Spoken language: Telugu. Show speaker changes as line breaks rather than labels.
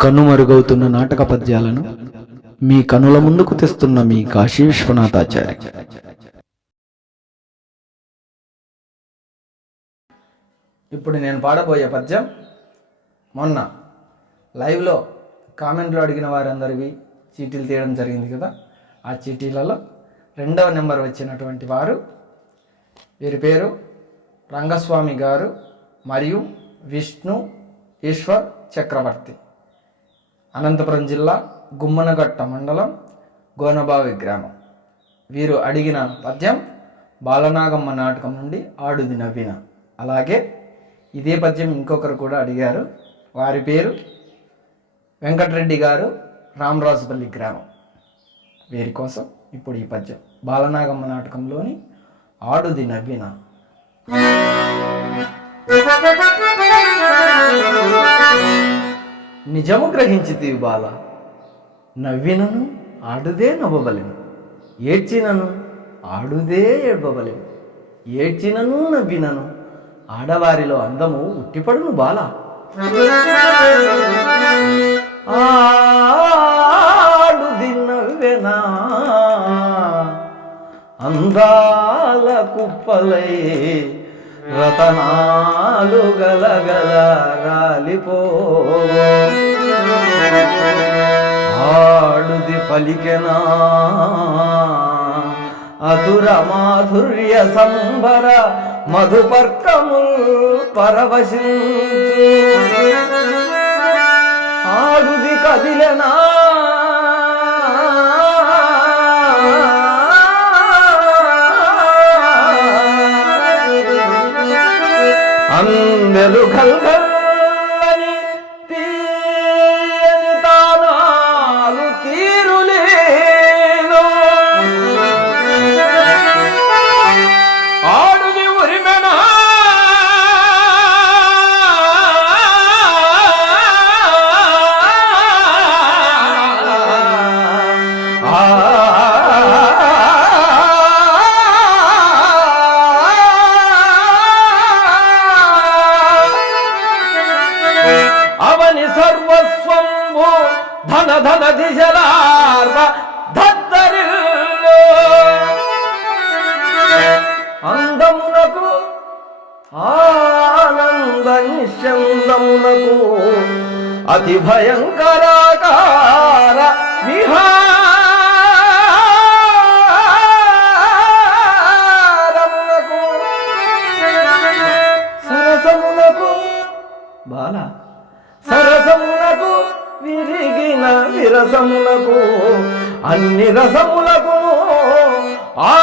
కనుమరుగవుతున్న నాటక పద్యాలను మీ కనుల ముందుకు తెస్తున్న మీ కాశీ విశ్వనాథాచార్య.
ఇప్పుడు నేను పాడబోయే పద్యం మొన్న లైవ్లో కామెంట్లో అడిగిన వారందరివి చీటీలు తీయడం జరిగింది కదా ఆ చీటీలలో రెండవ నెంబర్ వచ్చినటువంటి వారు వీరి పేరు రంగస్వామి గారు మరియు విష్ణు ఈశ్వర్ చక్రవర్తి. అనంతపురం జిల్లా గుమ్మనగట్ట మండలం గోనబావి గ్రామం. వీరు అడిగిన పద్యం బాలనాగమ్మ నాటకం నుండి ఆడుది నవ్విన. అలాగే ఇదే పద్యం ఇంకొకరు కూడా అడిగారు. వారి పేరు వెంకటరెడ్డి గారు రామరాజుపల్లి గ్రామం. వీరి కోసం ఇప్పుడు ఈ పద్యం బాలనాగమ్మ నాటకంలోని ఆడుది నవ్విన. నిజము గ్రహించితివి బాల. నవ్వినను ఆడుదే నవ్వబలెను ఏడ్చినను ఆడుదే ఏడ్వబలెను ఏడ్చినను నవ్వినను ఆడవారిలో అందము ఉట్టిపడును బాల. ఆడుది నవ్వెనా? అందాల కుప్పలై రతనాలు గలగల రాలిపో ఆడుది పలికెనా అతుర మాధుర్య సంభర మధుపర్కముల్ పరవశి ఆడుది కదిలెనా అందెలు కల్గల్లని ఆనంద నిశ్చందమునకు అతి భయంకరాకార విహారమునకు సరసమునకు బాల సరసమునకు విరిగిన విరసమునకు అన్ని రసములకు ఆ